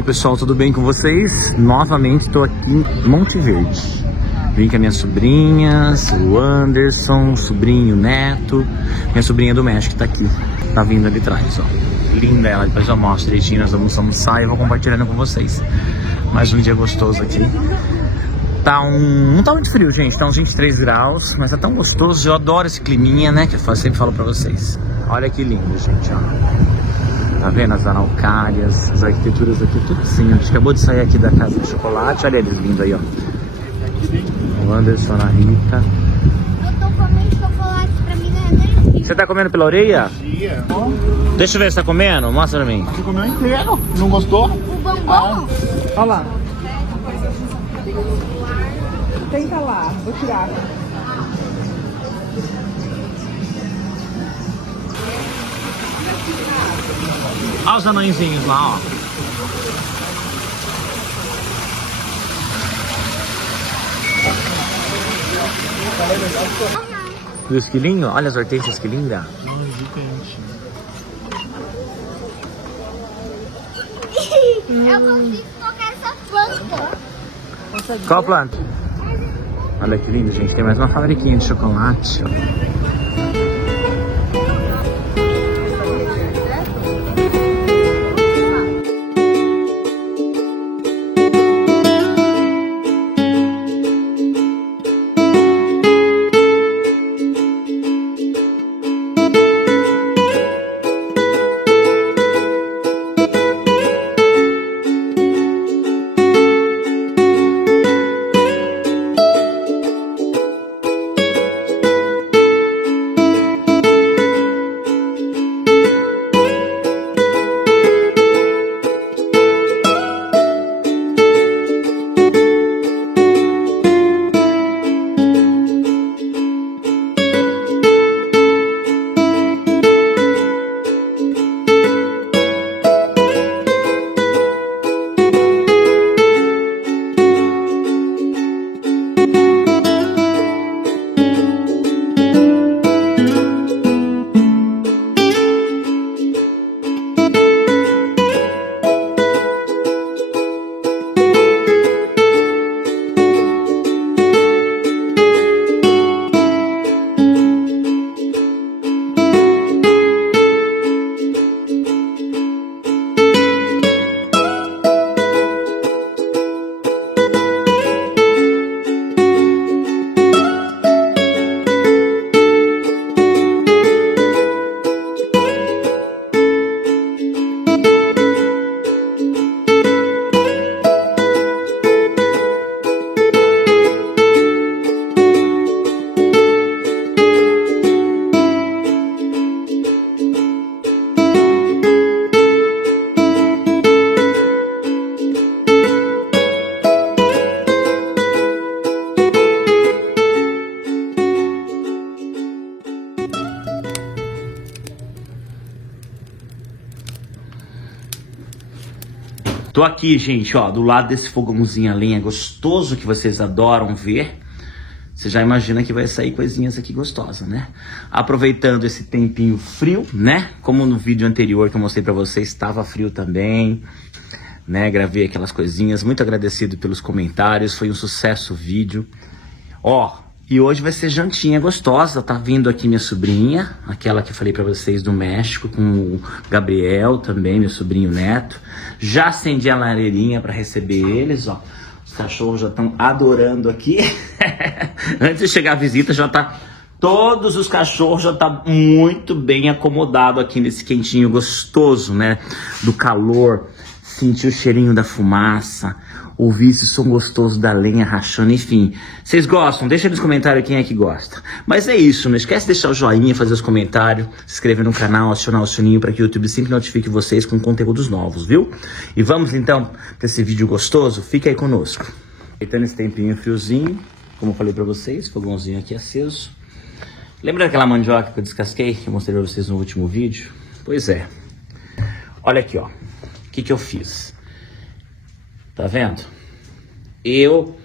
Oi pessoal, tudo bem com vocês? Novamente estou aqui em Monte Verde. Vim com as minhas sobrinhas, o Anderson, o sobrinho, o Neto. Minha sobrinha do México tá aqui, tá vindo ali atrás, ó. Linda ela, depois eu mostro direitinho, nós vamos almoçar e vou compartilhando com vocês. Mais um dia gostoso aqui. Não tá muito frio, gente, tá uns 23 graus, mas tá tão gostoso. Eu adoro esse climinha, né, que eu sempre falo pra vocês. Olha que lindo, gente, ó. Tá vendo as araucárias, as arquiteturas aqui, tudo assim. A gente acabou de sair aqui da casa de chocolate, olha eles lindo aí, ó. O Anderson, a Rita. Eu tô comendo chocolate pra mim, né? Você tá comendo pela orelha? Deixa eu ver se tá comendo, mostra pra mim. Você comeu inteiro, não gostou? O bombom. Olha lá. Tenta lá, vou tirar. Olha os anõezinhos lá, ó. E os quilinhos? Olha as hortênsias, que linda. Eu consigo colocar essa planta. Qual planta? Olha que lindo, gente. Tem mais uma fabriquinha de chocolate, ó. Tô aqui, gente, ó, do lado desse fogãozinho a lenha gostoso que vocês adoram ver. Você já imagina que vai sair coisinhas aqui gostosas, né? Aproveitando esse tempinho frio, né? Como no vídeo anterior que eu mostrei pra vocês, estava frio também, né? Gravei aquelas coisinhas, muito agradecido pelos comentários, foi um sucesso o vídeo. Ó, e hoje vai ser jantinha gostosa, tá vindo aqui minha sobrinha, aquela que eu falei pra vocês do México, com o Gabriel também, meu sobrinho Neto. Já acendi a lareirinha pra receber eles, ó. Os cachorros já estão adorando aqui. Antes de chegar a visita, já tá... Todos os cachorros já tá muito bem acomodado aqui nesse quentinho gostoso, né? Do calor, sentir o cheirinho da fumaça, ouvir esse som gostoso da lenha rachando, enfim. Vocês gostam? Deixa nos comentários quem é que gosta. Mas é isso, não esquece de deixar o joinha, fazer os comentários, se inscrever no canal, acionar o sininho para que o YouTube sempre notifique vocês com conteúdos novos, viu? E vamos então para esse vídeo gostoso? Fica aí conosco. Aproveitando esse tempinho friozinho, como eu falei para vocês, fogãozinho aqui aceso. Lembra daquela mandioca que eu descasquei, que eu mostrei para vocês no último vídeo? Pois é. Olha aqui, ó. O que eu fiz? Tá vendo? Eu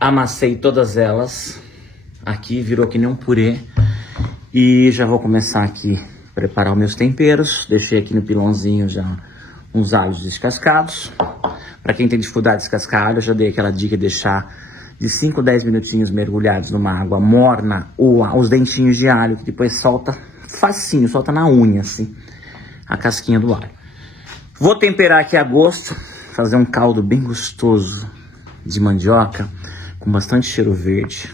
amassei todas elas. Aqui virou que nem um purê. E já vou começar aqui a preparar os meus temperos. Deixei aqui no pilãozinho já uns alhos descascados. Para quem tem dificuldade de descascar alho, eu já dei aquela dica de deixar de 5 a 10 minutinhos mergulhados numa água morna ou os dentinhos de alho, que depois solta facinho, solta na unha, assim, a casquinha do alho. Vou temperar aqui a gosto, fazer um caldo bem gostoso de mandioca, com bastante cheiro verde.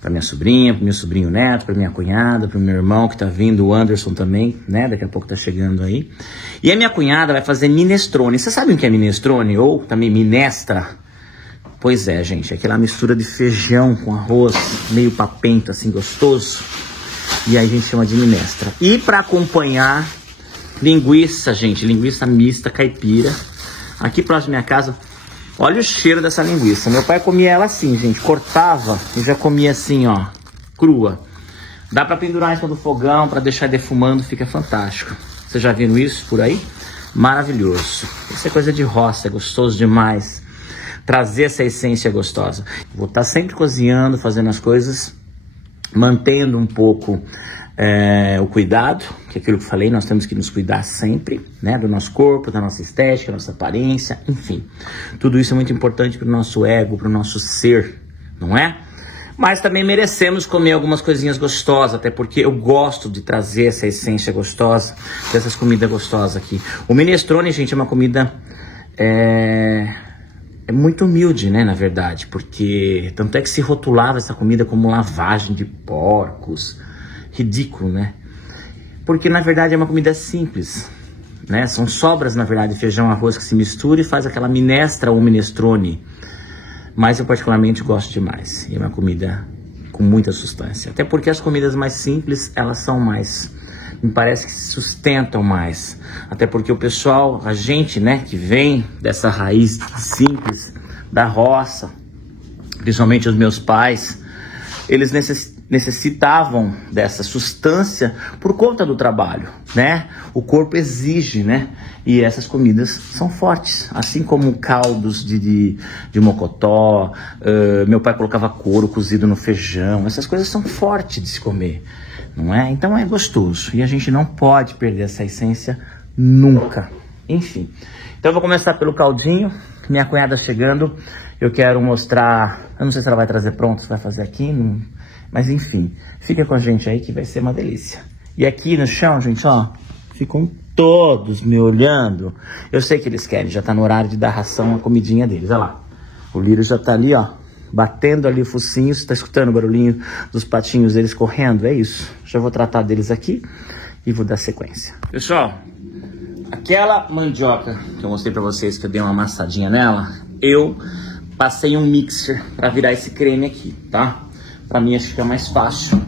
Para minha sobrinha, para meu sobrinho neto, para minha cunhada, para o meu irmão que tá vindo, o Anderson também, né? Daqui a pouco tá chegando aí. E a minha cunhada vai fazer minestrone. Vocês sabem o que é minestrone? Ou também minestra? Pois é, gente. É aquela mistura de feijão com arroz, meio papento, assim, gostoso. E aí a gente chama de minestra. E para acompanhar, linguiça, gente. Linguiça mista, caipira. Aqui próximo da minha casa. Olha o cheiro dessa linguiça. Meu pai comia ela assim, gente. Cortava e já comia assim, ó, crua. Dá pra pendurar em cima do fogão, pra deixar defumando, fica fantástico. Vocês já viram isso por aí? Maravilhoso. Isso é coisa de roça, é gostoso demais. Trazer essa essência gostosa. Vou estar sempre cozinhando, fazendo as coisas, mantendo um pouco o cuidado, que é aquilo que eu falei, nós temos que nos cuidar sempre, né, do nosso corpo, da nossa estética, da nossa aparência, enfim. Tudo isso é muito importante para o nosso ego, para o nosso ser, não é? Mas também merecemos comer algumas coisinhas gostosas, até porque eu gosto de trazer essa essência gostosa, dessas comidas gostosas aqui. O minestrone, gente, é uma comida é muito humilde, né, na verdade, porque tanto é que se rotulava essa comida como lavagem de porcos. Ridículo, né? Porque na verdade é uma comida simples, né? São sobras, na verdade, de feijão, arroz que se mistura e faz aquela minestra ou minestrone. Mas eu particularmente gosto demais. E é uma comida com muita substância. Até porque as comidas mais simples, elas são mais, me parece que se sustentam mais. Até porque o pessoal, a gente, né, que vem dessa raiz simples, da roça, principalmente os meus pais, eles necessitavam dessa substância por conta do trabalho, né? O corpo exige, né? E essas comidas são fortes, assim como caldos de mocotó, meu pai colocava couro cozido no feijão, essas coisas são fortes de se comer, não é? Então é gostoso e a gente não pode perder essa essência nunca. Enfim, então eu vou começar pelo caldinho, minha cunhada chegando, eu quero mostrar, eu não sei se ela vai trazer pronto, se vai fazer aqui, não... Mas enfim, fica com a gente aí que vai ser uma delícia. E aqui no chão, gente, ó, ficam todos me olhando. Eu sei que eles querem, já tá no horário de dar ração, a comidinha deles. Olha lá, o Lírio já tá ali, ó, batendo ali o focinho. Você tá escutando o barulhinho dos patinhos deles correndo? É isso. Já vou tratar deles aqui e vou dar sequência. Pessoal, aquela mandioca que eu mostrei pra vocês, que eu dei uma amassadinha nela, eu passei um mixer pra virar esse creme aqui, tá? Pra mim acho que fica mais fácil.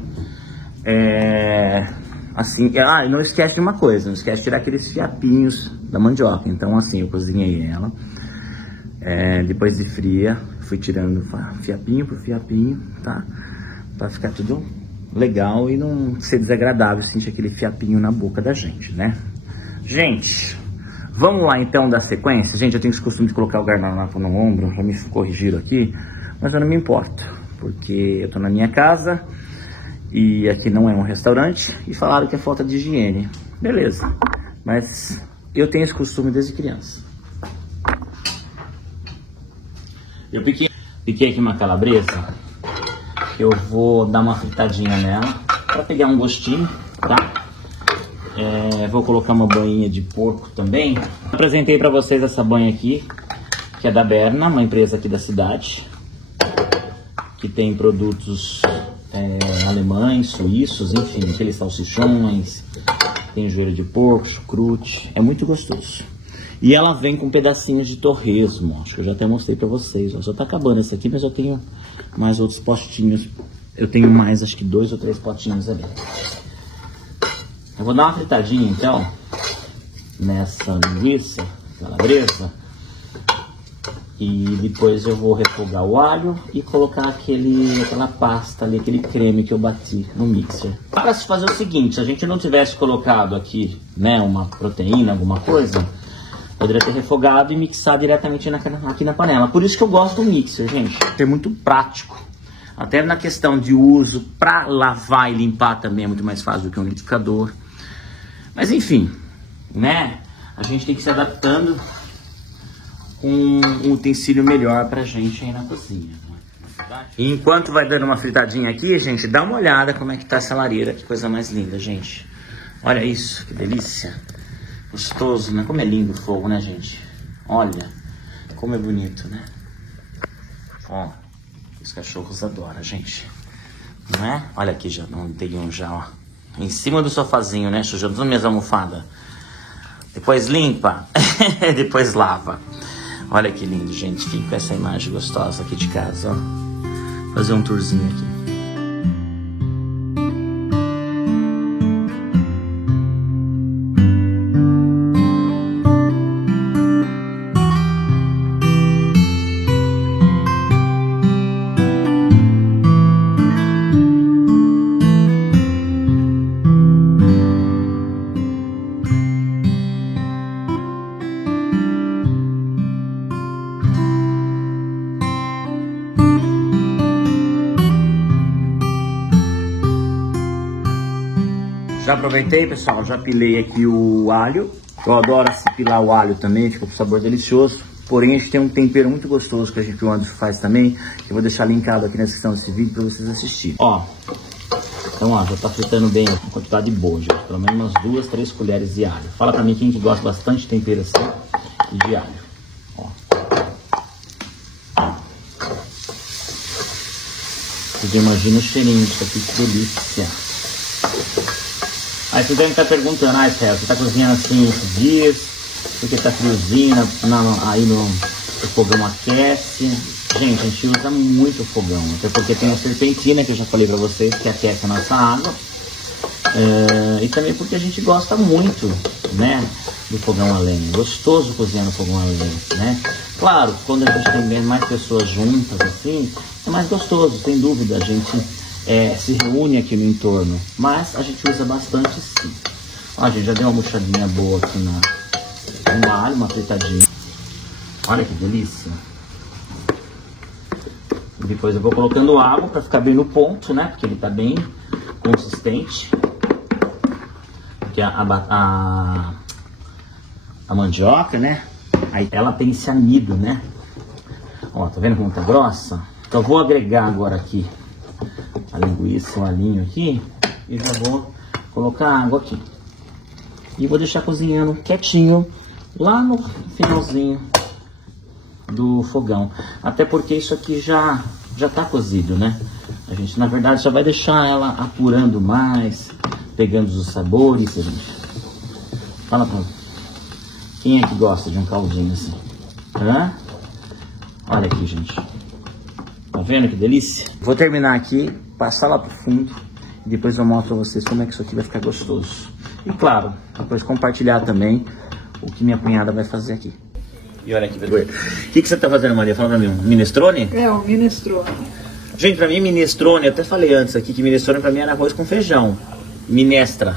Assim, e não esquece de uma coisa, não esquece de tirar aqueles fiapinhos da mandioca. Então assim, eu cozinhei ela, depois de fria, fui tirando fiapinho por fiapinho, tá? Pra ficar tudo legal e não ser desagradável sentir aquele fiapinho na boca da gente, né? Gente, vamos lá então dar sequência. Gente, eu tenho esse costume de colocar o guardanapo no ombro, já me corrigiram aqui, mas eu não me importo. Porque eu tô na minha casa e aqui não é um restaurante e falaram que é falta de higiene. Beleza, mas eu tenho esse costume desde criança. Eu piquei aqui uma calabresa, que eu vou dar uma fritadinha nela para pegar um gostinho, tá? Vou colocar uma banhinha de porco também. Apresentei para vocês essa banha aqui, que é da Berna, uma empresa aqui da cidade, que tem produtos alemães, suíços, enfim, aqueles salsichões, tem joelho de porco, chucrute, é muito gostoso. E ela vem com pedacinhos de torresmo, acho que eu já até mostrei pra vocês, ó, só tá acabando esse aqui, mas eu tenho mais outros potinhos, eu tenho mais, acho que 2 ou 3 potinhos ali. Eu vou dar uma fritadinha então, nessa linguiça, calabresa, e depois eu vou refogar o alho e colocar aquela pasta ali, aquele creme que eu bati no mixer. Para se fazer o seguinte, se a gente não tivesse colocado aqui, né, uma proteína, alguma coisa, poderia ter refogado e mixado diretamente aqui na panela. Por isso que eu gosto do mixer, gente. É muito prático. Até na questão de uso, para lavar e limpar também é muito mais fácil do que um liquidificador. Mas enfim, né? A gente tem que se adaptando com um utensílio melhor pra gente aí na cozinha. E enquanto vai dando uma fritadinha aqui, gente, dá uma olhada como é que tá essa lareira. Que coisa mais linda, gente. Olha isso, que delícia. Gostoso, né? Como é lindo o fogo, né, gente? Olha, como é bonito, né? Ó, os cachorros adoram, gente. Não é? Olha aqui, já não tem um já, ó. Em cima do sofazinho, né? Sujando as minhas almofadas. Depois limpa. Depois lava. Olha que lindo, gente. Fica com essa imagem gostosa aqui de casa, ó. Fazer um tourzinho aqui. Já aproveitei, pessoal, já pilei aqui o alho. Eu adoro pilar o alho também, fica com sabor delicioso. Porém, a gente tem um tempero muito gostoso que a gente, que o Anderson faz também, que eu vou deixar linkado aqui na descrição desse vídeo para vocês assistirem. Ó, então ó, já tá fritando bem uma quantidade boa, gente. Pelo menos umas 2, 3 colheres de alho. Fala pra mim quem que gosta bastante de tempero assim e de alho. Ó. Você imagina o cheirinho disso aqui, que delícia. Aí você deve estar perguntando, Estela, você está cozinhando assim esses dias, porque tá friozinho, aí o fogão aquece. Gente, a gente usa muito o fogão, até porque tem a serpentina, que eu já falei pra vocês, que aquece a nossa água. E também porque a gente gosta muito, né, do fogão a lenha. Gostoso cozinhar no fogão a lenha, né? Claro, quando a gente tem mais pessoas juntas, assim, é mais gostoso, sem dúvida, a gente... se reúne aqui no entorno, mas a gente usa bastante sim. Ó, a gente já deu uma murchadinha boa aqui no alho, uma fritadinha. Olha que delícia. Depois eu vou colocando água para ficar bem no ponto, né? Porque ele tá bem consistente. Porque a mandioca, né? Aí ela tem esse amido, né? Ó, tá vendo como tá grossa? Então eu vou agregar agora aqui a linguiça, o alinho aqui, e já vou colocar água aqui. E vou deixar cozinhando quietinho lá no finalzinho do fogão. Até porque isso aqui já tá cozido, né? A gente, na verdade, já vai deixar ela apurando mais, pegando os sabores, gente. Fala pra mim. Quem é que gosta de um caldinho assim? Hã? Olha aqui, gente. Tá vendo que delícia? Vou terminar aqui, passar lá pro fundo e depois eu mostro pra vocês como é que isso aqui vai ficar gostoso. E claro, depois compartilhar também o que minha cunhada vai fazer aqui. E olha aqui, o que você tá fazendo, Maria? Fala pra mim, um minestrone? É, um minestrone. Gente, pra mim minestrone, eu até falei antes aqui que minestrone pra mim era arroz com feijão. Minestra.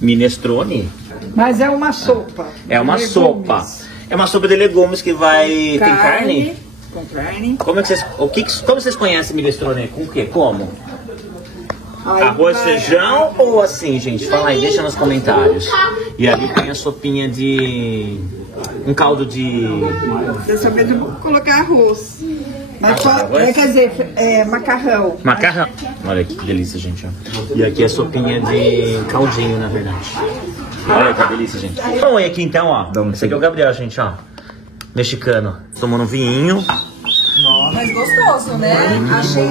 Minestrone? Mas é uma sopa. É uma sopa. É uma sopa de legumes que vai... Tem carne? Com carne. Como é que vocês... Como vocês conhecem minestrone? Com o quê? Como? Aí Arroz, feijão ou assim, gente? Fala aí, deixa nos comentários. E ali tem a sopinha de... Um caldo de... Dessa vez eu vou colocar arroz. Mas quer dizer, macarrão. Macarrão. Olha que delícia, gente. Ó. E aqui é sopinha de caldinho, na verdade. Olha que delícia, gente. Vamos aí aqui então, ó. Esse aqui é o Gabriel, gente, ó. Mexicano. Tomando um vinho. Nossa. Mas gostoso, né? Achei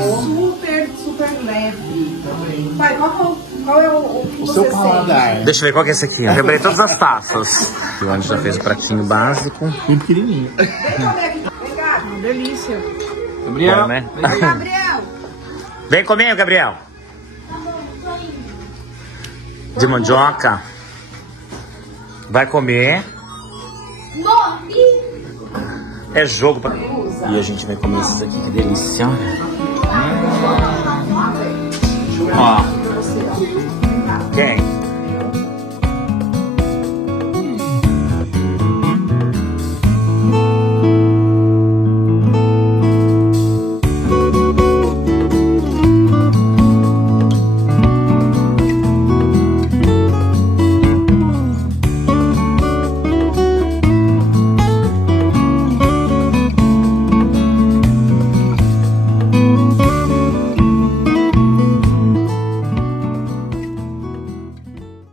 super leve. Pai, qual é o que você sente? Deixa eu ver qual que é esse aqui. Eu quebrei todas as taças. O Andy já fez o pratinho básico. Bem pequenininho. Vem cá, uma delícia. Gabriel. Bom, né? Gabriel. Vem comer, Gabriel. De mandioca. Vai comer. Morre. É jogo pra... E a gente vai comer esses aqui, que delícia.